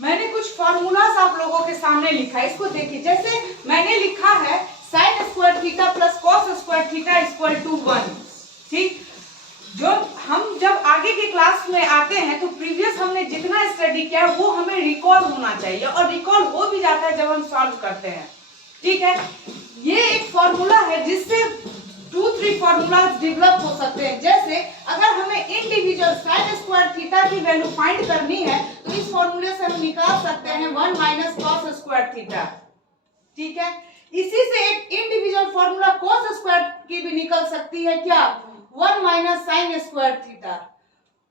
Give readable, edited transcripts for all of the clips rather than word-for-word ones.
मैंने कुछ फॉर्मूलाज आप लोगों के सामने लिखा है, इसको देखिए। जैसे मैंने लिखा है sine square theta plus cos square theta equal to 1। ठीक, जो हम जब आगे के क्लास में आते हैं तो प्रीवियस हमने जितना स्टडी किया है वो हमें रिकॉल होना चाहिए, और रिकॉल हो भी जाता है जब हम सॉल्व करते हैं। ठीक है, ये एक फॉर्मूला है जिससे 2-3 फॉर्मूलाज डेवलप हो सकते हैं। जैसे अगर हमें इंडिविजुअल साइन स्क्वायर थीटा की वैल्यू फाइंड करनी है तो इस फॉर्मूले से हम निकाल सकते हैं 1 माइनस कॉस स्क्वायर थीटा। ठीक है, इसी से एक इंडिविजुअल फॉर्मूला कॉस स्क्वायर की भी निकल सकती है, क्या, 1 माइनस साइन स्क्वायर थीटा।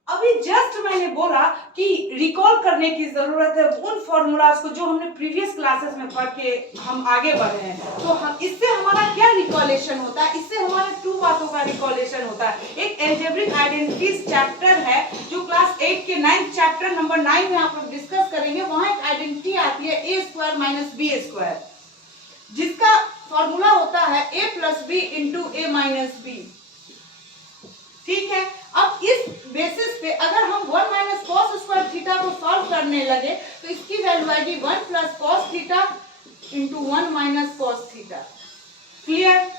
अभी जस्ट मैंने बोला कि रिकॉल करने की जरूरत है उन फॉर्मूलाज को जो हमने प्रीवियस क्लासेस में पढ़ के हम आगे बढ़े हैं। तो हम इससे हमारा क्या रिकॉलेशन होता है, इससे हमारे 2 बातों का रिकॉलेशन होता है। एक एल्जेब्रिक आइडेंटिटीज चैप्टर है जो क्लास 8 के 9th चैप्टर नंबर 9 में आप लोग डिस्कस करेंगे। वहां एक आइडेंटिटी आती है A square minus B square, जिसका फॉर्मूला होता है a plus B into A minus B. ठीक है, अब इस बेसिस पे अगर हम 1 माइनस कॉस स्क्वायर थीटा को सॉल्व करने लगे तो इसकी वैल्यू आएगी 1 plus cos theta into 1 minus cos theta. Clear?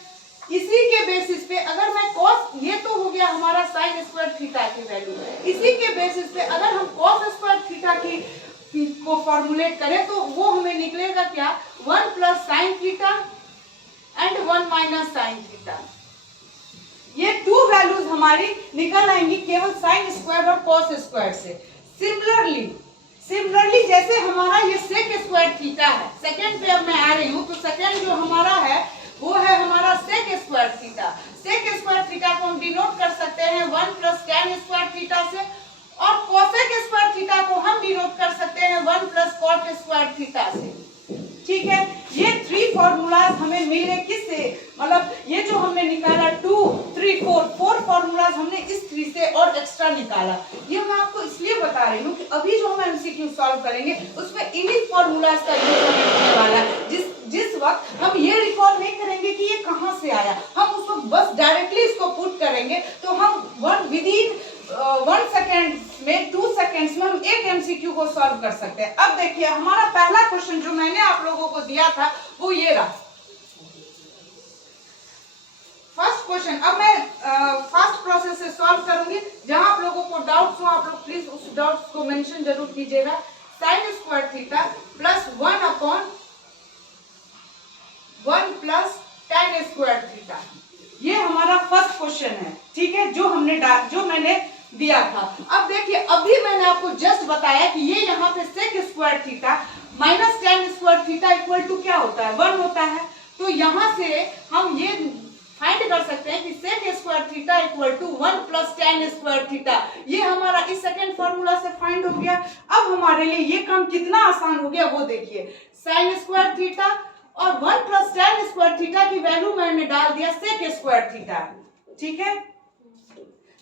इसी के बेसिस पे अगर मैं कॉस, ये तो हो गया हमारा साइन स्क्वायर थीटा की वैल्यू, इसी के बेसिस पे अगर हम कॉस स्क्वायर थीटा की को फॉर्मुलेट करें तो वो हमें निकलेगा क्या, 1 plus sine theta and 1 minus sine theta. ये 2 वैल्यूज हमारी निकल आएंगी केवल साइन स्क्वायर और कॉस स्क्वायर से। सिमिलरली जैसे हमारा ये सेक स्क्वायर थीटा है, सेकंड पे अब मैं आ रही हूँ, तो सेकंड जो हमारा है वो है हमारा sec square theta. Sec square theta को हम डिनोट कर सकते हैं 1 प्लस टैन स्क्वायर थीटा से, और कोसेक स्क्वायर थीटा को हम डिनोट कर सकते हैं 1 प्लस कॉट स्क्वायर थीटा से। ठीक है, ये 3 फॉर्मूलाज हमें मिले किससे, मतलब ये जो हमने निकाला 2, 3, 4 फॉर्मूलाज हमने इस 3 से और एक्स्ट्रा निकाला। ये मैं आपको इसलिए बता रही हूँ कि अभी जो हम एमसीक्यू सॉल्व करेंगे उसमें इन्हीं फॉर्मूलाज का यूज होने वाला है। जिस वक्त हम ये रिकॉल नहीं करेंगे कि ये कहाँ से आया, हम उस वक्त बस डायरेक्टली इसको पुट करेंगे तो हम विदिन 1 सेकेंड में 2 सेकेंड्स में हम एक एमसीक्यू को सॉल्व कर सकते हैं। अब देखिए हमारा पहला क्वेश्चन जो मैंने आप लोगों को दिया था वो ये रहा, फर्स्ट क्वेश्चन। अब मैं फास्ट प्रोसेस से सॉल्व करूंगी, जहां आप लोगों को डाउट्स हो आप लोग प्लीज उस डाउट्स को मेंशन जरूर कीजिएगा। Sign square theta plus 1 upon 1 plus tan square theta, ये हमारा फर्स्ट क्वेश्चन है। ठीक है, जो मैंने दिया था। अब देखिए अभी मैंने आपको जस्ट बताया कि ये यहाँ पे sec square theta minus tan square theta equal to क्या होता है, 1 होता है। तो यहाँ से हम ये फाइंड कर सकते हैं कि sec square theta equal to 1 plus tan square theta. ये हमारा इस सेकंड फॉर्मूला से फाइंड हो गया। अब हमारे लिए ये काम कितना आसान हो गया वो देखिए, साइन स्क्वायर थीटा और 1 प्लस टैन स्क्वायर थीटा की वैल्यू मैंने डाल दिया सेक स्क्वायर थीटा। ठीक है,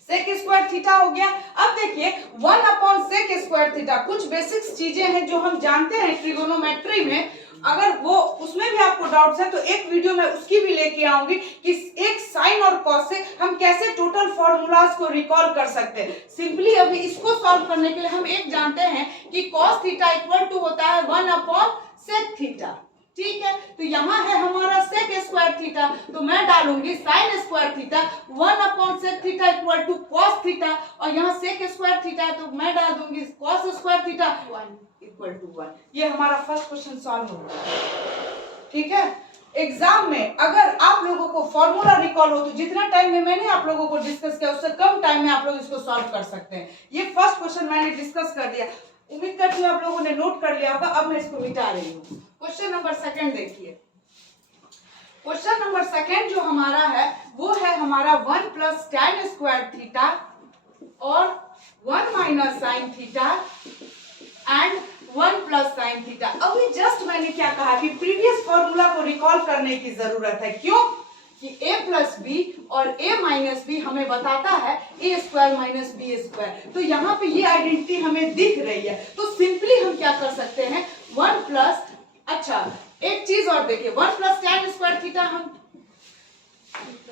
सेक स्क्वायर थीटा हो गया। अब देखिए 1 अपॉन सेक स्क्वायर थीटा, कुछ बेसिक्स चीजें हैं जो हम जानते हैं ट्रिगोनोमेट्री में, अगर वो उसमें भी आपको डाउट्स है तो एक वीडियो में उसकी भी लेके आऊंगी कि एक साइन और कॉस से हम कैसे टोटल फॉर्मूलाज को रिकॉल कर सकते हैं। सिंपली अभी इसको सॉल्व करने के लिए हम एक जानते हैं कि कॉस थीटा इक्वल टू होता है 1 अपॉन सेक थीटा। ठीक है, तो यहाँ है हमारा सेक स्क्वायर थीटा, तो मैं डालूंगी sine square theta 1 upon sec theta equal to cos theta, और यहाँ सेक स्क्वायर थीटा है तो मैं डाल दूंगी cos square theta 1 equal to 1। ये हमारा फर्स्ट क्वेश्चन सॉल्व हो गया। ठीक है, एग्जाम में अगर आप लोगों को फॉर्मूला रिकॉल हो तो जितना टाइम में मैंने आप लोगों को डिस्कस किया उससे कम टाइम में आप लोग इसको सॉल्व कर सकते हैं। ये फर्स्ट क्वेश्चन मैंने डिस्कस कर दिया, उम्मीद करती हूँ आप लोगों ने नोट कर लिया होगा। अब मैं इसको मिटा रही हूँ। क्वेश्चन नंबर सेकंड देखिए, क्वेश्चन नंबर सेकंड जो हमारा है वो है हमारा 1 प्लस टैन स्क्वायर थीटा और 1 minus sine theta and 1 plus sine theta. अभी जस्ट मैंने क्या कहा कि प्रीवियस फॉर्मूला को रिकॉल करने की जरूरत है। क्यों कि a प्लस बी और a माइनस बी हमें बताता है a square minus B square. तो यहाँ पे ये आइडेंटिटी हमें दिख रही है, तो सिंपली हम क्या कर सकते हैं 1 प्लस, अच्छा एक चीज और देखिए 1 प्लस टैन स्क्वायर थीटा हम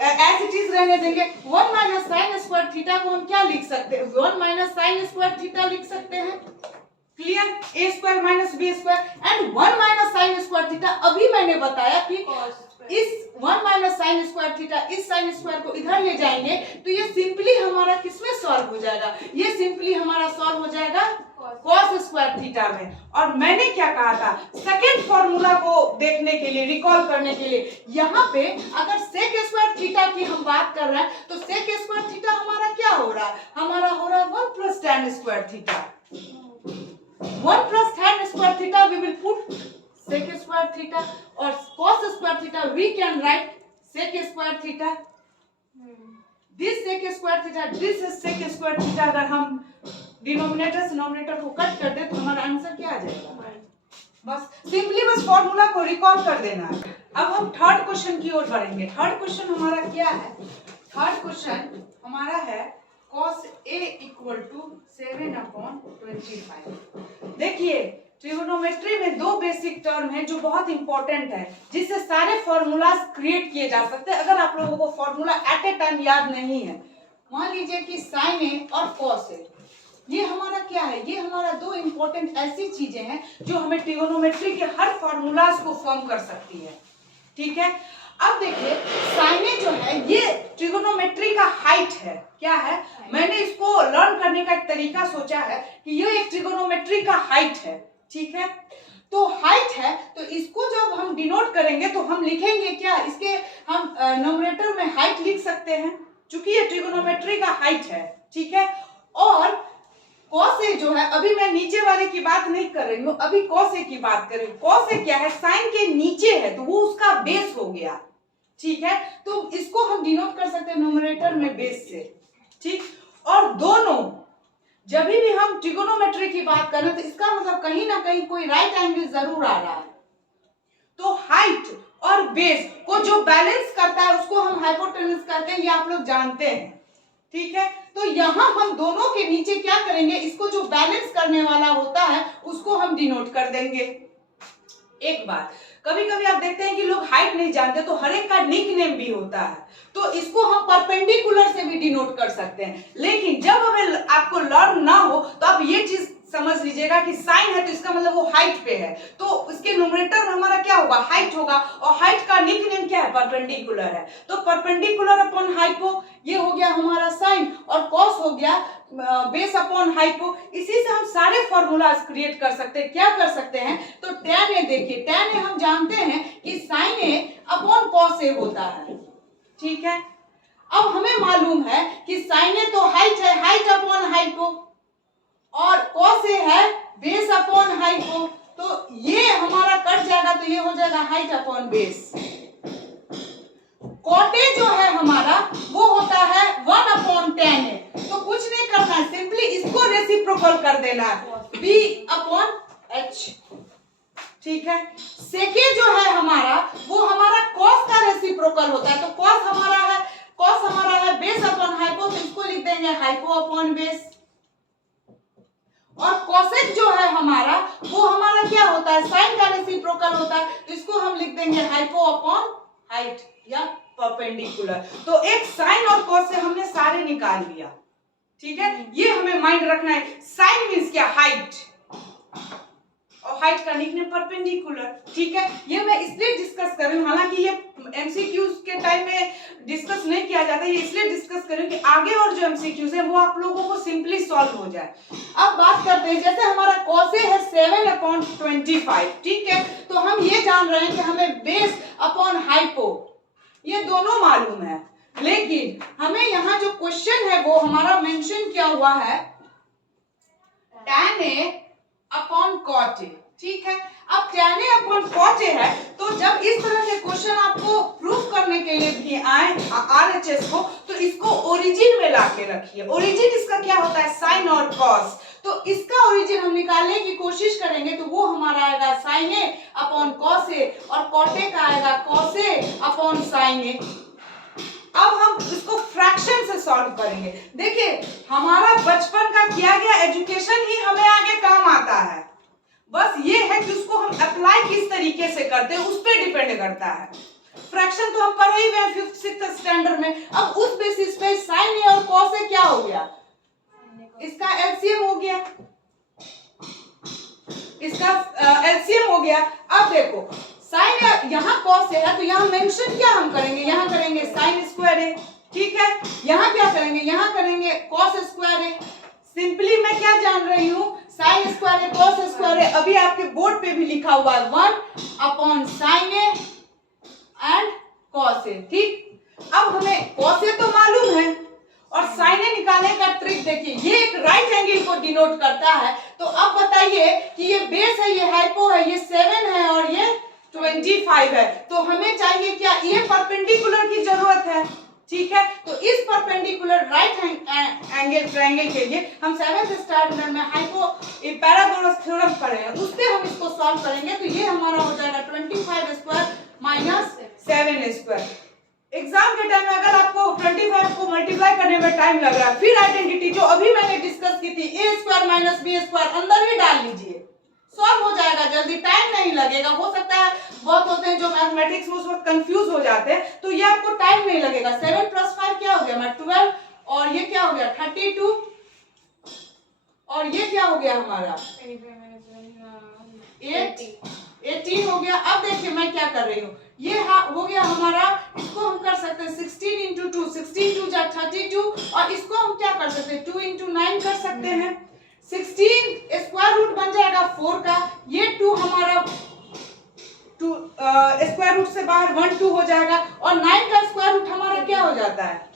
ऐसी चीज रहने देंगे। 1 माइनस साइन स्क्वायर थीटा को हम क्या लिख सकते हैं, 1 माइनस साइन स्क्वायर थीटा लिख सकते हैं। Clear? A square minus B square and 1 minus sine square theta. अभी मैंने बताया कि इस 1 माइनस साइन स्क्वायर थीटा इस साइन स्क्वायर को इधर ले जाएंगे तो ये सिंपली हमारा किसमें सॉल्व हो जाएगा, ये सिंपली हमारा सॉल्व हो जाएगा cos स्क्वायर थीटा में। और मैंने क्या कहा था, सेकेंड फॉर्मूला को देखने के लिए, रिकॉल करने के लिए, यहाँ पे अगर सेक स्क्वायर थीटा की हम बात कर रहे हैं तो सेक स्क्वायर थीटा हमारा क्या हो रहा है, हमारा हो रहा है 1 plus tan square theta. 1 plus tan square theta we will put sec square theta और cos square theta we can write sec square theta, this sec square theta, this is sec square theta। अगर हम denominator से nominator को cut कर दे तो हमारा answer क्या आ जाएगा, बस सिंपली बस फॉर्मूला को रिकॉल कर देना है। अब हम थर्ड क्वेश्चन की ओर बढ़ेंगे। थर्ड क्वेश्चन हमारा क्या है, थर्ड क्वेश्चन हमारा है cos a इक्वल टू 7/25। देखिए ट्रिगोनोमेट्री में दो बेसिक टर्म है जो बहुत इंपॉर्टेंट है, जिससे सारे फॉर्मूलाज क्रिएट किए जा सकते हैं। अगर आप लोगों को फॉर्मूला एट ए टाइम याद नहीं है, मान लीजिए कि साइन ए और कॉस ए, ये हमारा क्या है, ये हमारा दो इंपॉर्टेंट ऐसी चीजें हैं जो हमें ट्रिगोनोमेट्री के हर फॉर्मूलाज को फॉर्म कर सकती है। ठीक है, अब देखिए साइन ए जो है ये ट्रिगोनोमेट्री का हाइट है। क्या है, मैंने इसको लर्न करने का एक तरीका सोचा है कि ये एक ट्रिगोनोमेट्री का हाइट है। ठीक है, तो हाइट है तो इसको जब हम डिनोट करेंगे तो हम लिखेंगे क्या, इसके हम न्यूमरेटर में हाइट लिख सकते हैं क्योंकि ये ट्रिगोनोमेट्री का हाइट है। ठीक है, और कॉस ए जो है, अभी मैं नीचे वाले की बात नहीं कर रही हूँ, अभी कॉस ए की बात कर रही हूँ। कॉस ए क्या है, साइन के नीचे है तो वो उसका बेस हो गया। ठीक है, तो इसको हम डिनोट कर सकते हैं न्यूमरेटर में बेस से। ठीक, और दोनों जब भी हम ट्रिगोनोमेट्री की बात करें तो इसका मतलब कहीं ना कहीं कोई राइट एंगल जरूर आ रहा है। तो हाइट और बेस को जो बैलेंस करता है उसको हम हाइपोटेन्यूज कहते हैं, ये आप लोग जानते हैं। ठीक है, तो यहाँ हम दोनों के नीचे क्या करेंगे, इसको जो बैलेंस करने वाला होता है उसको हम डिनोट कर देंगे। एक बात, कभी कभी आप देखते हैं कि लोग हाइट नहीं जानते तो हर एक का निक नेम भी होता है, तो इसको हम परपेंडिकुलर से भी डिनोट कर सकते हैं। लेकिन जब हमें आपको लर्न ना हो तो आप ये चीज समझ लीजिएगा कि साइन है तो इसका मतलब वो हाइट पे है, तो उसके न्यूमरेटर में हमारा क्या होगा, हाइट होगा, और हाइट का निक नेम क्या है, परपेंडिकुलर है। तो परपेंडिकुलर अपॉन हाइपो ये हो गया हमारा साइन, और कॉस हो गया बेस अपॉन हाइपो। इसी से हम सारे फॉर्मूलाज क्रिएट कर सकते हैं। क्या कर सकते हैं, तो tan ए, देखिए tan ए हम जानते हैं कि sign A upon cos A होता है। ठीक है, अब हमें मालूम है कि साइन ए तो हाइट है, हाइट अपॉन हाइपो, और कॉस ए है बेस अपॉन हाइपो, तो ये हमारा कट जाएगा तो ये हो जाएगा height upon base. Cot A जो है हमारा वो होता है 1 अपॉन tan ए, तो कुछ नहीं करना है, सिंपली इसको रेसिप्रोकल कर देना है, b अपॉन h। ठीक है, सेके जो है हमारा वो हमारा cos का रेसिप्रोकल होता है, तो cos हमारा है बेस अपॉन हाइपो, तो इसको लिख देंगे हाइपो अपॉन बेस। और कोसेक जो है हमारा वो हमारा क्या होता है, साइन का रेसिप्रोकल होता है, तो इसको हम लिख देंगे हाइपो अपॉन हाइट या परपेंडिकुलर। तो एक साइन और कॉस से हमने सारे निकाल लिया। ठीक है, ये हमें माइंड रखना है, साइन मींस क्या, हाइट, और हाइट का निकनेम परपेंडिकुलर। ठीक है, ये मैं इसलिए डिस्कस कर रही हूँ, हालांकि ये एमसीक्यूज के टाइम में डिस्कस नहीं किया जाता, ये इसलिए डिस्कस कर रही हूँ कि आगे और जो एमसीक्यूज है वो आप लोगों को सिंपली सॉल्व हो जाए। अब बात करते हैं, जैसे हमारा कॉस ए है 7/25। ठीक है, तो हम ये जान रहे हैं कि हमें बेस अपॉन हाइपो ये दोनों मालूम है, लेकिन हमें यहाँ जो क्वेश्चन है वो हमारा मेंशन किया हुआ है tan a upon cot a। ठीक है, अब tan a upon cot a है, तो जब इस तरह के क्वेश्चन आपको प्रूफ करने के लिए भी आए RHS को, तो इसको ओरिजिन में लाके रखिए। ओरिजिन इसका क्या होता है, साइन और कॉस, तो इसका ओरिजिन हम निकालने की कोशिश करेंगे तो वो हमारा आएगा sign A upon cos A, और कॉट ए का आएगा कॉस ए अपॉन साइन ए। अब हम इसको फ्रैक्शन से सॉल्व करेंगे। देखिए हमारा बचपन का किया गया एजुकेशन ही हमें आगे काम आता है, बस ये है कि उसको हम अप्लाई किस तरीके से करते हैं उस पर डिपेंड करता है। फ्रैक्शन तो हम पढ़े ही हुए 5th 6th स्टैंडर्ड में। अब उस बेसिस पे साइन ए और कॉस ए क्या हो गया, इसका एलसीएम हो गया, इसका एलसीएम हो गया। अब देखो साइन यहाँ कॉस है तो यहाँ मेंशन क्या हम करेंगे, यहाँ करेंगे साइन स्क्वायर है, ठीक है। यहाँ क्या करेंगे, यहाँ करेंगे कॉस स्क्वायर है। सिंपली मैं क्या जान रही हूँ, साइन स्क्वायर है कॉस स्क्वायर है। अभी आपके बोर्ड पे भी लिखा हुआ है 1/sin A and cos A, ठीक। अब हमें कॉस ए तो मालूम है और साइन ए निकालने का ट्रिक देखिए, ये एक राइट एंगल को डिनोट करता है। तो अब बताइए कि ये बेस है, ये हाइपो है, ये 7 है और ये 25 है। तो हमें चाहिए क्या, ये परपेंडिकुलर की जरूरत है, ठीक है। तो इस परपेंडिकुलर राइट एंगल ट्रायंगल के लिए हम 7th स्टैंडर्ड में हाइपो पैराबोलस थ्योरम पढ़े हैं, उससे हम इसको सॉल्व करेंगे। तो ये हमारा हो जाएगा 25 स्क्वायर माइनस 7 स्क्वायर। एग्जाम के टाइम में अगर आपको 25 को मल्टीप्लाई करने में टाइम लग रहा है, फिर आइडेंटिटी जो अभी मैंने डिस्कस की थी a square minus B square अंदर ही डाल लीजिए, सॉल्व हो जाएगा जल्दी, टाइम नहीं लगेगा। हो सकता है बहुत होते हैं जो मैथमेटिक्स में उस वक्त कंफ्यूज हो जाते हैं, तो ये आपको टाइम नहीं लगेगा। 7 + 5 क्या हो गया, मैं 12 और ये क्या हो गया 32 और ये क्या हो गया हमारा 18 हो गया। अब देखिए मैं क्या कर रही हूँ, ये हो गया हमारा, इसको हम कर सकते हैं 16 × 2, 16 2 जा 32 और इसको हम क्या कर सकते हैं 2 × 9 कर सकते हैं। 16 स्क्वायर रूट बन जाएगा 4 का, ये 2 हमारा 2 स्क्वायर रूट से बाहर 1 2 हो जाएगा और 9 का स्क्वायर रूट हमारा क्या हो जाता है,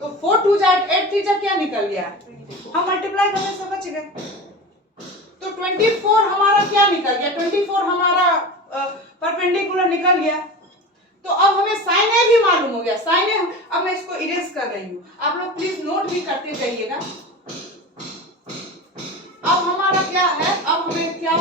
तो 4 2 जा 8 3 जा क्या निकल गया, हम मल्टीप्लाई करने से बच गए। तो 24 हमारा क्या निकल गया, 24 हमारा परपेंडिकुलर निकल गया। तो अब हमें साइन ए भी मालूम हो गया, साइन ए। अब मैं इसको इरेज कर रही हूँ, आप लोग प्लीज नोट भी करते जाइएगा। अब हमारा क्या है, अब हमें क्या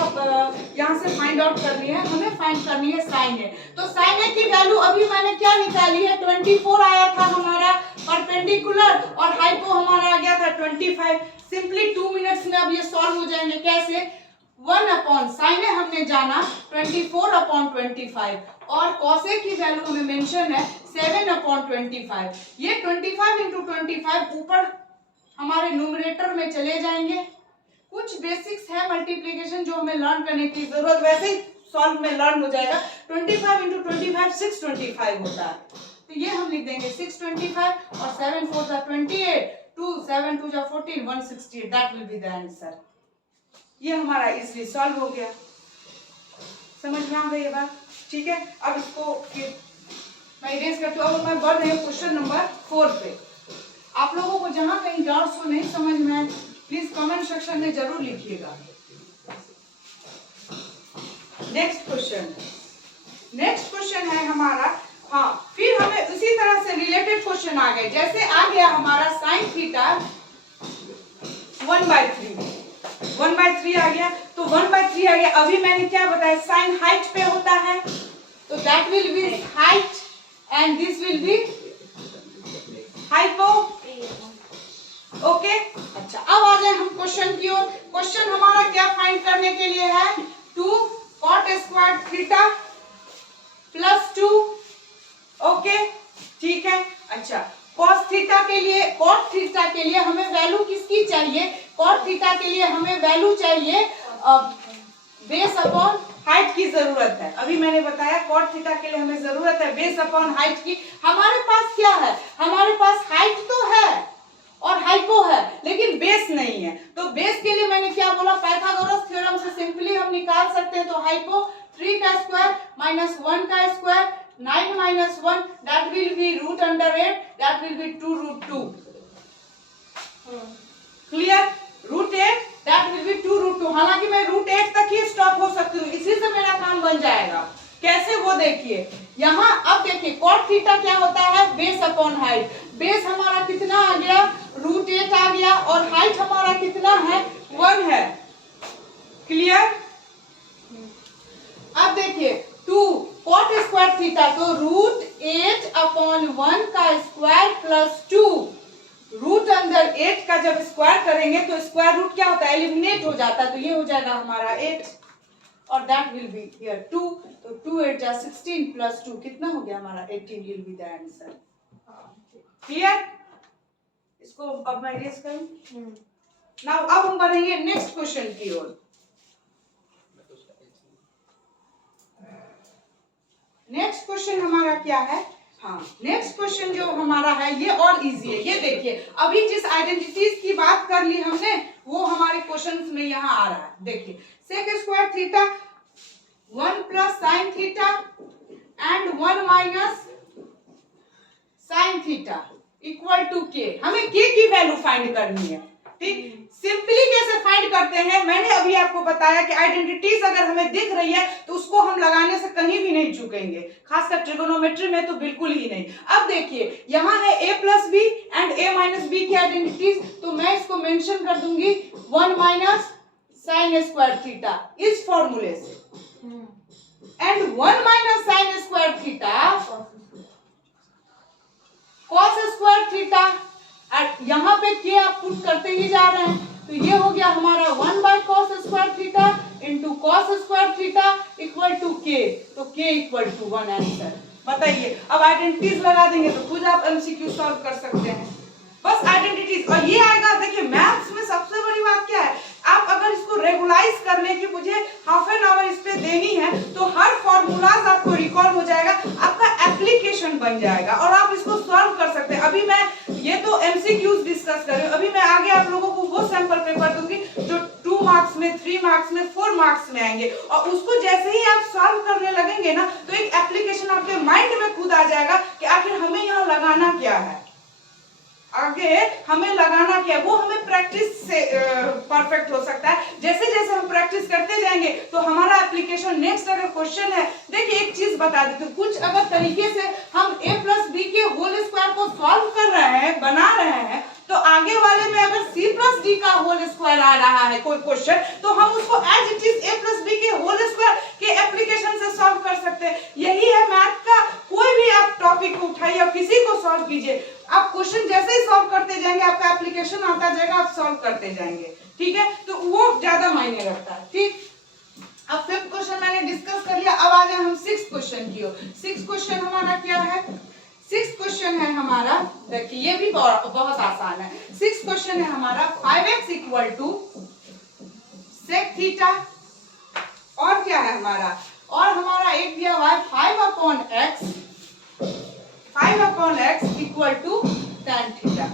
यहाँ से फाइंड आउट करनी है, हमें फाइंड करनी है साइन ए। तो साइन ए की वैल्यू अभी मैंने क्या निकाली है, 24 आया था हमारा परपेंडिकुलर और हाइपो हमारा आ गया था 25। सिंपली 2 मिनट्स में अब ये सॉल्व हो जाएंगे। कैसे, 1/sin ए हमने जाना 24/25 और cos ए की वैल्यू हमें मेंशन है 7/25। ये 25 × 25 ऊपर हमारे न्यूमरेटर में चले जाएंगे। कुछ बेसिक्स है मल्टीप्लिकेशन जो हमें लर्न करने की जरूरत, वैसे ही सॉल्व में लर्न हो जाएगा। 25 × 25 625 होता है, तो ये हम लिख देंगे 625 और 7 4 जा 28, 2 7 2 जा 14, 168, that will be the answer. ये हमारा इजीली सॉल्व हो गया। समझ में आ गई ये बात, ठीक है। अब इसको मैं इरेज करती हूँ। अब मैं बढ़ रही हूँ क्वेश्चन नंबर 4 पे। आप लोगों को जहां कहीं डाउट्स हो, नहीं समझ में, प्लीज कमेंट सेक्शन में जरूर लिखिएगा। नेक्स्ट क्वेश्चन है हमारा, हाँ, फिर हमें उसी तरह से रिलेटेड क्वेश्चन आ गए। जैसे आ गया हमारा साइन थीटा 1/3 आ गया, तो 1/3 आ गया। अभी मैंने क्या बताया, साइन हाइट पे होता है, तो that will B height and this will be hypo, okay. अच्छा, अब आ गए हम क्वेश्चन की ओर। क्वेश्चन हमारा क्या फाइंड करने के लिए है, 2 cot स्क्वायर थीटा +2, ओके, ठीक है। अच्छा, cos थीटा के लिए हमें वैल्यू किसकी चाहिए, cot थीटा के लिए हमें वैल्यू चाहिए बेस अपॉन हाइट की जरूरत है। अभी मैंने बताया cot थीटा के लिए हमें जरूरत है बेस अपॉन हाइट की। हमारे पास क्या है, हमारे पास हाइट तो है और हाइपो है, लेकिन बेस नहीं है। तो बेस के लिए मैंने क्या बोला, पाइथागोरस थ्योरम से सिंपली हम निकाल सकते हैं। तो हाइपो 3 का स्क्वायर माइनस 1 का square, 9 - 1 that will B √8, that will B 2√2। Clear, √8 that will B 2√2। हालांकि मैं √8 तक ही स्टॉप हो सकती हूँ, इसी से मेरा काम बन जाएगा। कैसे, वो देखिए यहाँ। अब देखिए cot थीटा क्या होता है, बेस अपॉन हाइट। बेस हमारा कितना आ गया, √8 आ गया और हाइट हमारा कितना है, 1 है। क्लियर। अब देखिए 2 cot स्क्वायर थीटा, तो √8/1 का स्क्वायर +2। रूट अंदर 8 का जब स्क्वायर करेंगे तो स्क्वायर रूट क्या होता है, एलिमिनेट हो जाता है। तो ये हो जाएगा हमारा 8 और दैट विल बी हियर 2। तो 2 8 जा 16 +2 कितना हो गया हमारा 18 will be the answer. Clear. इसको अब मैं इरेज करूं। नाउ अब हम बढ़ेंगे नेक्स्ट क्वेश्चन की ओर। नेक्स्ट क्वेश्चन हमारा क्या है? हाँ, नेक्स्ट क्वेश्चन जो हमारा है ये और इजी है। ये देखिए, अभी जिस आइडेंटिटीज की बात कर ली हमने वो हमारे क्वेश्चंस में यहाँ आ रहा है। देखिए, sec square theta 1 plus sine theta and 1 minus sine theta equal to K. हमें के की वैल्यू फाइंड करनी है। ठीक, सिंपली कैसे फाइंड करते हैं मैंने अभी आपको बताया कि आइडेंटिटीज अगर हमें दिख रही है तो उसको हम लगाने से कहीं भी नहीं चूकेंगे, खासकर ट्रिगोनोमेट्री में तो बिल्कुल ही नहीं। अब देखिए, यहाँ है a plus B and a minus B की आइडेंटिटीज, तो मैं इसको मेंशन कर दूंगी 1 माइनस साइन स्क्वायर थीटा इस फॉर्मूले से, and 1 minus sine square theta cos square theta. यहाँ पे के आप पुट करते ही जा रहे हैं, तो ये हो गया हमारा 1 by cos square theta into cos square theta equal to K, तो के इक्वल टू 1 आंसर। बताइए, अब आइडेंटिटीज लगा देंगे तो खुद आप एमसीक्यू सॉल्व कर सकते हैं, बस आइडेंटिटीज। और ये आएगा, देखिए मैथ्स में सबसे बड़ी बात क्या है, आप अगर इसको रेगुलाइज करने की मुझे हाफ एन आवर इस पे देनी है तो हर फॉर्मूलाज आपको रिकॉल हो जाएगा, आपका एप्लीकेशन बन जाएगा और आप इसको सॉल्व कर सकते हैं। अभी मैं ये तो एमसीक्यूज डिस्कस कर रही हूँ, अभी मैं आगे आप लोगों को वो सैंपल पेपर दूंगी जो 2 मार्क्स में, 3 मार्क्स में, 4 मार्क्स में आएंगे, और उसको जैसे ही आप सॉल्व करने लगेंगे ना तो एक एप्लीकेशन आपके माइंड में खुद आ जाएगा कि आखिर हमें यहाँ लगाना क्या है, आगे हमें लगाना क्या है। वो हमें प्रैक्टिस से परफेक्ट हो सकता है। जैसे जैसे हम प्रैक्टिस करते जाएंगे तो हमारा एप्लीकेशन, नेक्स्ट अगर क्वेश्चन है, देखिए एक चीज बता देती हूँ, कुछ अगर तरीके से हम a प्लस बी के होल स्क्वायर को सॉल्व कर रहे हैं, बना रहे हैं, तो आगे वाले में अगर c प्लस डी का होल स्क्वायर आ रहा है कोई क्वेश्चन, तो हम उसको as it is a plus B के होल स्क्वायर के एप्लीकेशन से सॉल्व कर सकते हैं। यही है मैथ का, कोई भी आप टॉपिक को उठाइए और किसी को सॉल्व कीजिए, आप क्वेश्चन जैसे ही सॉल्व करते जाएंगे आपका एप्लीकेशन आता जाएगा, आप सॉल्व करते जाएंगे। ठीक है, तो वो ज्यादा मायने रखता है। ठीक, अब 5th क्वेश्चन मैंने डिस्कस कर लिया, अब आ जाए हम 6th क्वेश्चन की ओर। 6th क्वेश्चन हमारा क्या है? 6th क्वेश्चन है हमारा, देखिए ये भी बहुत आसान है। 6th क्वेश्चन है हमारा 5x equal to sec theta, और क्या है हमारा, और हमारा एक दिया हुआ है 5 upon x equal to tan theta,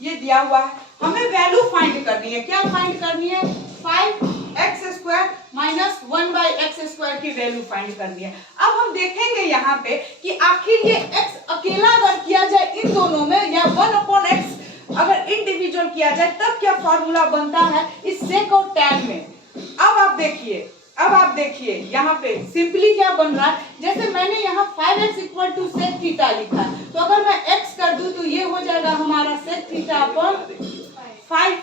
ये दिया हुआ है। हमें वैल्यू फाइंड करनी है, क्या फाइंड करनी है? 5x square minus 1 by x square की वैल्यू फाइंड करनी है। अब हम देखेंगे यहाँ पे कि आखिर ये x अकेला अगर किया जाए इन दोनों में, या 1 अपॉन x अगर इंडिविजुअल किया जाए, तब क्या फॉर्मूला बनता है इस सेक और tan में। अब आप देखिए यहाँ पे सिंपली क्या बन रहा है, जैसे मैंने यहाँ 5x equal to sec theta लिखा है, तो अगर मैं x कर दूं तो ये हो जाएगा हमारा सेक थीटा अपॉन 5।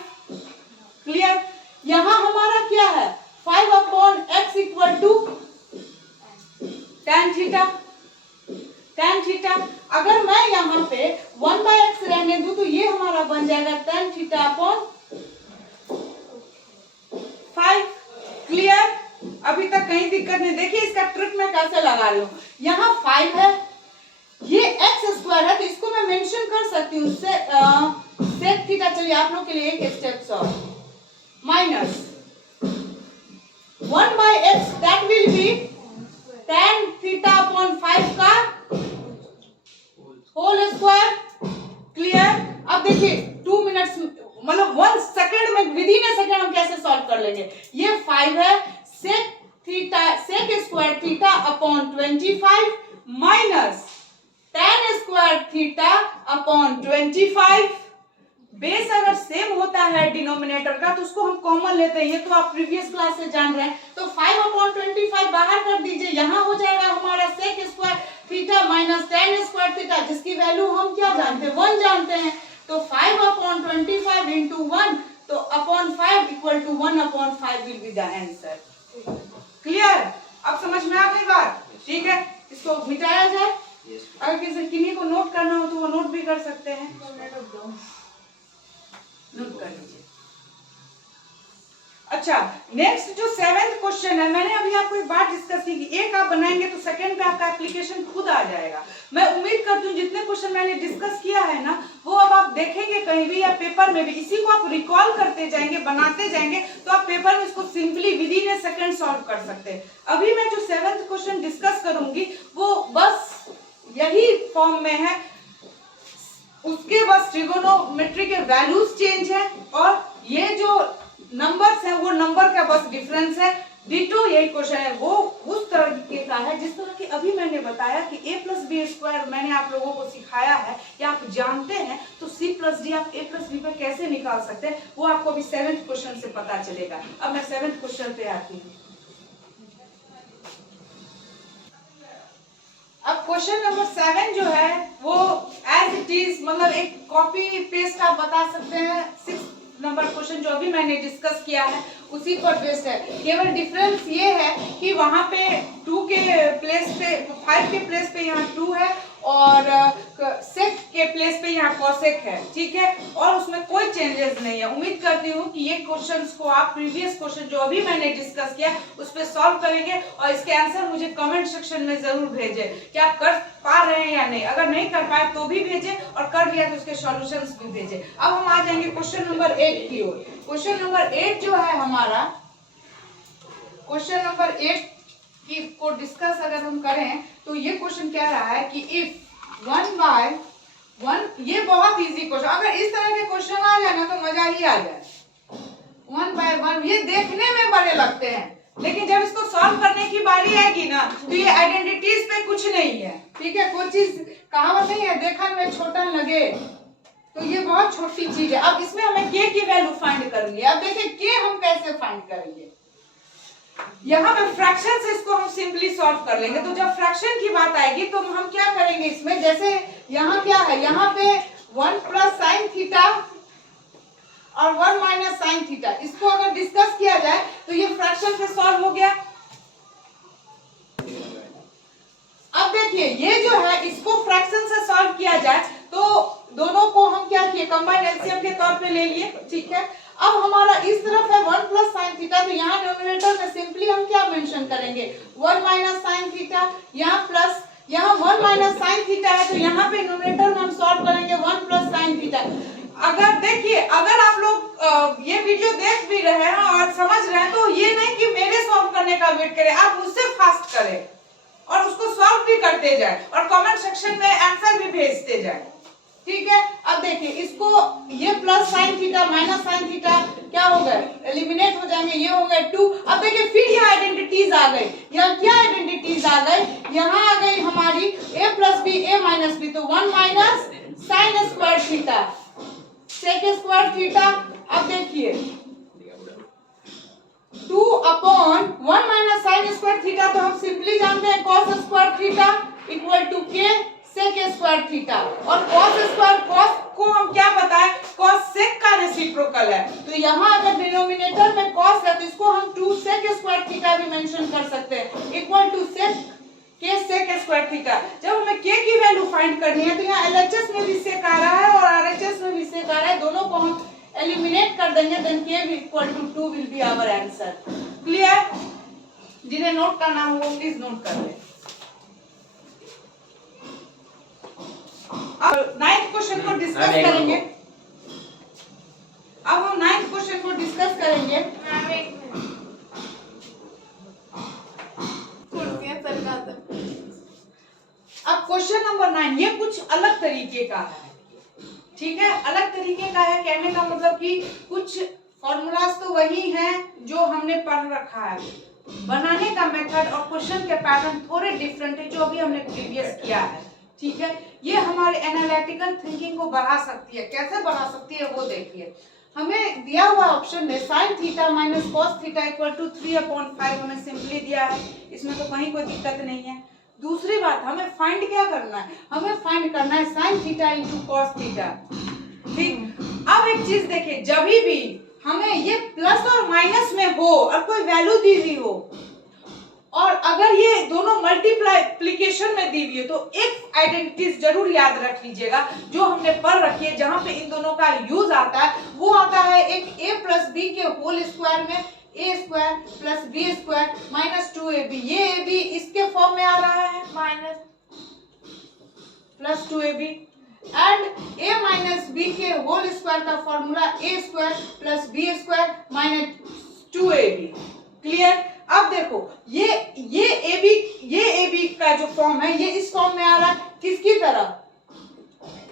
क्लियर? यहाँ हमारा क्या है, 5 upon x equal to tan theta. tan theta अगर मैं यहाँ पे 1 बाय एक्स रहने दूं तो ये हमारा बन जाएगा tan थीटा अपॉन 5। क्लियर? अभी तक कहीं दिक्कत नहीं। देखिए इसका ट्रिक मैं कैसे लगा रही हूँ, यहाँ 5 है, ये एक्स स्क्वायर है, तो इसको मैं मेंशन कर सकती हूँ सेक थीटा। चलिए आप लोग के लिए एक स्टेप और, minus 1 by X that will be tan theta upon 5 का होल स्क्वायर। क्लियर? अब देखिए 2 मिनट्स मतलब 1 सेकेंड में, विद इन ए सेकेंड हम कैसे सॉल्व कर लेंगे। ये 5 है, sec theta, sec square theta upon 25 minus tan square theta upon 25। Base अगर सेम होता है डिनोमिनेटर का तो उसको हम कॉमन लेते हैं, ये तो आप प्रीवियस क्लास से जान रहे हैं। तो 5 अपॉन 25 बाहर कर दीजिए, यहाँ हो जाएगा हमारा sec square theta minus tan square theta, जिसकी वैल्यू हम क्या जानते हैं, 1 जानते हैं। तो 5 अपॉन 25 इंटू 1, तो upon 5 equal to 1 upon 5 will be the answer. Clear? अब समझ में आ गई बात? ठीक है, इसको मिटाया जाए। अगर किसी को नोट करना हो तो वो नोट भी कर सकते हैं, नोट कर लीजिए। अच्छा, नेक्स्ट जो 7th क्वेश्चन है, मैंने अभी आपको एक बात डिस्कस की कि एक आप बनाएंगे तो सेकंड पे आपका एप्लीकेशन खुद आ जाएगा। मैं उम्मीद करती हूँ जितने क्वेश्चन मैंने डिस्कस किया है ना, वो अब आप देखेंगे कहीं भी या पेपर में भी, इसी को आप रिकॉल करते जाएंगे, बनाते जाएंगे, तो आप पेपर में इसको simply with in A second solve कर सकते हैं। अभी मैं जो 7th क्वेश्चन डिस्कस करूंगी वो बस यही फॉर्म में है, उसके बाद ट्रिगोनोमेट्री के वैल्यूज चेंज है और ये जो नंबर्स हैं वो नंबर का बस डिफरेंस है। डिटो यही क्वेश्चन है, वो उस तरीके का है जिस तरह की अभी मैंने बताया कि a प्लस बी स्क्वायर मैंने आप लोगों को सिखाया है या आप जानते हैं, तो c प्लस डी आप a प्लस बी पर कैसे निकाल सकते हैं वो आपको अभी 7th क्वेश्चन से पता चलेगा। अब मैं 7th क्वेश्चन पे आती हूँ। अब क्वेश्चन नंबर 7 जो है वो एज इट इज, मतलब एक कॉपी पेस्ट आप बता सकते हैं 6 नंबर क्वेश्चन जो अभी मैंने डिस्कस किया है उसी पर बेस्ड है। केवल डिफरेंस ये है कि वहां पे 2 के प्लेस पे 5 के प्लेस पे यहाँ 2 है और सेक के प्लेस पे यहाँ कोसेक है, ठीक है, और उसमें कोई चेंजेस नहीं है। उम्मीद करती हूँ कि ये क्वेश्चंस को आप प्रीवियस क्वेश्चन जो अभी मैंने डिस्कस किया उस पर सॉल्व करेंगे और इसके आंसर मुझे कमेंट सेक्शन में जरूर भेजें कि आप कर पा रहे हैं या नहीं। अगर नहीं कर पाए तो भी भेजें और कर लिया तो उसके सॉल्यूशंस भी भेजें। अब हम आ जाएंगे क्वेश्चन नंबर 8 की ओर। क्वेश्चन नंबर 8 जो है हमारा, क्वेश्चन नंबर 8 की को डिस्कस अगर हम करें तो ये क्वेश्चन कह रहा है कि इफ 1/1, ये बहुत इजी क्वेश्चन, अगर इस तरह के क्वेश्चन आ जाए ना तो मजा ही आ जाए। 1/1 ये देखने में बड़े लगते हैं लेकिन जब इसको सॉल्व करने की बारी आएगी ना तो ये आइडेंटिटीज पे कुछ नहीं है, ठीक है, कोई चीज कहावत नहीं है देखा में छोटा लगे, तो ये बहुत छोटी चीज है। अब इसमें हमें k की वैल्यू फाइंड करनी है। अब देखिए k हम कैसे फाइंड करेंगे, यहाँ पे फ्रैक्शन से इसको हम सिंपली सॉल्व कर लेंगे। तो जब फ्रैक्शन की बात आएगी तो हम क्या करेंगे इसमें, जैसे यहाँ क्या है, यहाँ पे 1 प्लस साइन थीटा और 1 माइनस साइन थीटा, इसको अगर डिस्कस किया जाए तो ये फ्रैक्शन से सॉल्व हो गया। अब देखिए ये जो है इसको फ्रैक्शन से सॉल्व किया जाए तो दोनों को हम क्या किए, कंबाइंड एलसीएम के तौर पे ले लिए, ठीक है। अब हमारा इस तरफ है 1 प्लस साइन थीटा, तो यहाँ न्यूमरेटर में सिंपली हम क्या मेंशन करेंगे 1 माइनस साइन थीटा, यहाँ प्लस, यहाँ 1 माइनस साइन थीटा है तो यहाँ पे न्यूमरेटर में हम सॉल्व करेंगे 1 प्लस साइन थीटा। अगर देखिए अगर आप लोग ये वीडियो देख भी रहे हैं और समझ रहे हैं तो ये नहीं कि मेरे सॉल्व करने का वेट करें, आप मुझसे फास्ट करें और उसको सॉल्व भी करते जाए और कमेंट सेक्शन में आंसर भी भेजते जाए, ठीक है। अब देखिए इसको ये plus sine theta minus sine theta क्या हो गए, एलिमिनेट हो जाएंगे, ये हो गए 2। अब देखिए फिर यहाँ आइडेंटिटीज आ गई, यहाँ क्या आइडेंटिटीज आ गई, यहाँ आ गई हमारी a plus B a minus B, तो 1 minus sine square theta sec square theta. अब देखिए 2 upon 1 minus sine square theta, तो हम सिंपली जानते हैं cos square theta equal to k sec square theta, और कॉस स्क्वायर कॉस को हम क्या पता है कॉस सेक का रेसिप्रोकल है, तो यहाँ अगर डिनोमिनेटर में कॉस है तो इसको हम 2 सेक स्क्वायर थीटा भी मेंशन कर सकते हैं equal to sec k sec square theta. जब हमें k की वैल्यू फाइंड करनी है तो यहाँ LHS में भी सेक आ रहा है और RHS में भी सेक आ रहा है, दोनों को हम एलिमिनेट कर देंगे, then k equal to 2 will be our answer. Clear? जिन्हें नोट करना हो वो प्लीज नोट कर ले। अब 9th क्वेश्चन को डिस्कस करेंगे। अब हम 9th क्वेश्चन को डिस्कस करेंगे। अब क्वेश्चन नंबर 9 ये कुछ अलग तरीके का है, ठीक है, अलग तरीके का है, कहने का मतलब कि कुछ फॉर्मूलाज तो वही हैं जो हमने पढ़ रखा है, बनाने का मेथड और क्वेश्चन के पैटर्न थोड़े डिफरेंट है जो अभी हमने प्रीवियस किया है, ठीक है। ये हमारे एनालिटिकल थिंकिंग को बढ़ा सकती है, कैसे बढ़ा सकती है वो देखिए। हमें दिया हुआ ऑप्शन में sine theta minus cos theta equal to 3/5 हमें सिंपली दिया है, इसमें तो कहीं कोई दिक्कत नहीं है। दूसरी बात हमें फाइंड क्या करना है, हमें फाइंड करना है sign theta into cos theta, ठीक। अब एक चीज देखिए, जब भी हमें ये प्लस और माइनस में हो और कोई वैल्यू दी हुई हो और अगर ये दोनों मल्टीप्लिकेशन में दी हुई है तो एक आइडेंटिटीज जरूर याद रख लीजिएगा जो हमने पढ़ रखी है, जहां पे इन दोनों का यूज आता है वो आता है एक a प्लस बी के होल स्क्वायर में a square plus B square minus 2ab, ये ab इसके फॉर्म में आ रहा है minus plus 2ab and a minus b के होल स्क्वायर का formula a square plus b square minus 2ab। Clear? अब देखो ये ab का जो फॉर्म है ये इस फॉर्म में आ रहा है, किसकी तरह,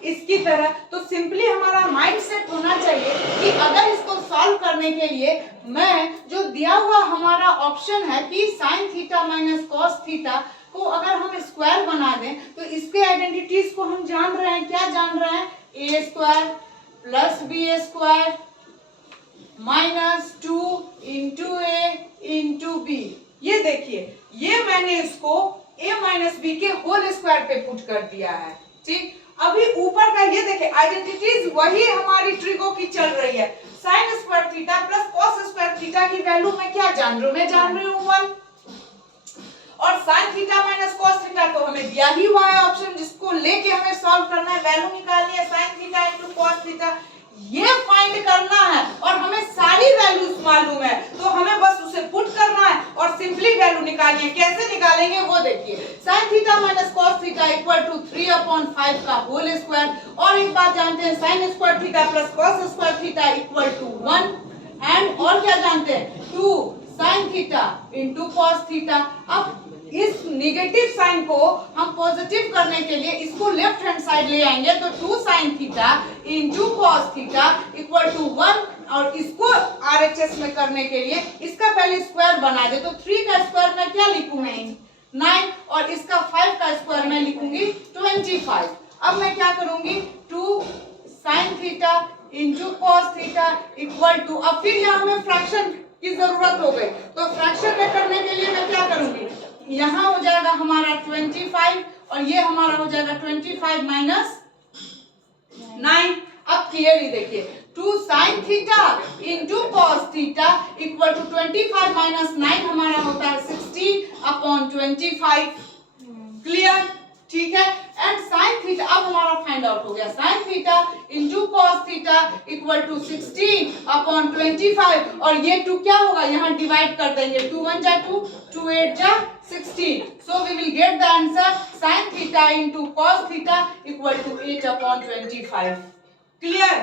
इसकी तरह। तो सिंपली हमारा माइंड सेट होना चाहिए कि अगर इसको सॉल्व करने के लिए मैं जो दिया हुआ हमारा ऑप्शन है कि sign theta minus cos theta को अगर हम स्क्वायर बना दें तो इसके आइडेंटिटीज को हम जान रहे हैं, क्या जान रहे हैं, A square plus B square minus 2 into A into B. ये देखिए, ये मैंने इसको a माइनस बी के होल स्क्वायर पे पुट कर दिया है, ठीक। अभी ऊपर का ये देखिए आइडेंटिटीज वही हमारी ट्रिगो की चल रही है, sine square theta plus cos square theta की वैल्यू मैं क्या जान रही हूँ, मैं जान रही हूँ 1, और sign theta minus cos theta तो हमें दिया ही हुआ है ऑप्शन, जिसको लेके हमें सॉल्व करना है, वैल्यू निकालनी है, sine theta into cos theta ये फाइंड करना है, और हमें सारी वैल्यूज मालूम है, तो हमें बस उसे पुट करना है और सिंपली वैल्यू निकालनी है। कैसे निकालेंगे वो देखिए, sine theta minus cos theta equal to 3/5 का होल स्क्वायर, और एक बात जानते हैं sine square theta plus cos square theta equal to 1, and और क्या जानते हैं 2 sine theta into cos theta. अब इस निगेटिव साइन को हम पॉजिटिव करने के लिए इसको लेफ्ट हैंड साइड ले आएंगे, तो 2 sine theta into cos theta equal to 1, और इसको आरएचएस में करने के लिए इसका पहले स्क्वायर बना दे, तो 3 का स्क्वायर मैं क्या लिखूंगी 9, और इसका 5 का स्क्वायर मैं लिखूंगी 25। अब मैं क्या करूंगी 2 sine theta into cos theta equal to, अब फिर यहाँ हमें फ्रैक्शन की जरूरत हो गई, तो फ्रैक्शन में करने के लिए मैं क्या करूंगी, यहाँ हो जाएगा हमारा 25 और ये हमारा हो जाएगा 25 माइनस 9। अब क्लियरली देखिए 2 sine theta into cos theta equal to 25 minus 9 हमारा होता है 16/25। क्लियर, ठीक है। एंड साइन थीटा अब हमारा फाइंड आउट हो गया, sine theta into cos theta equal to 16/25, और ये 2 क्या होगा यहाँ डिवाइड कर देंगे, 2 1 जा 2, 2 8 जा 16, so we will get the answer sin theta into cos theta equal to 8/25। Clear.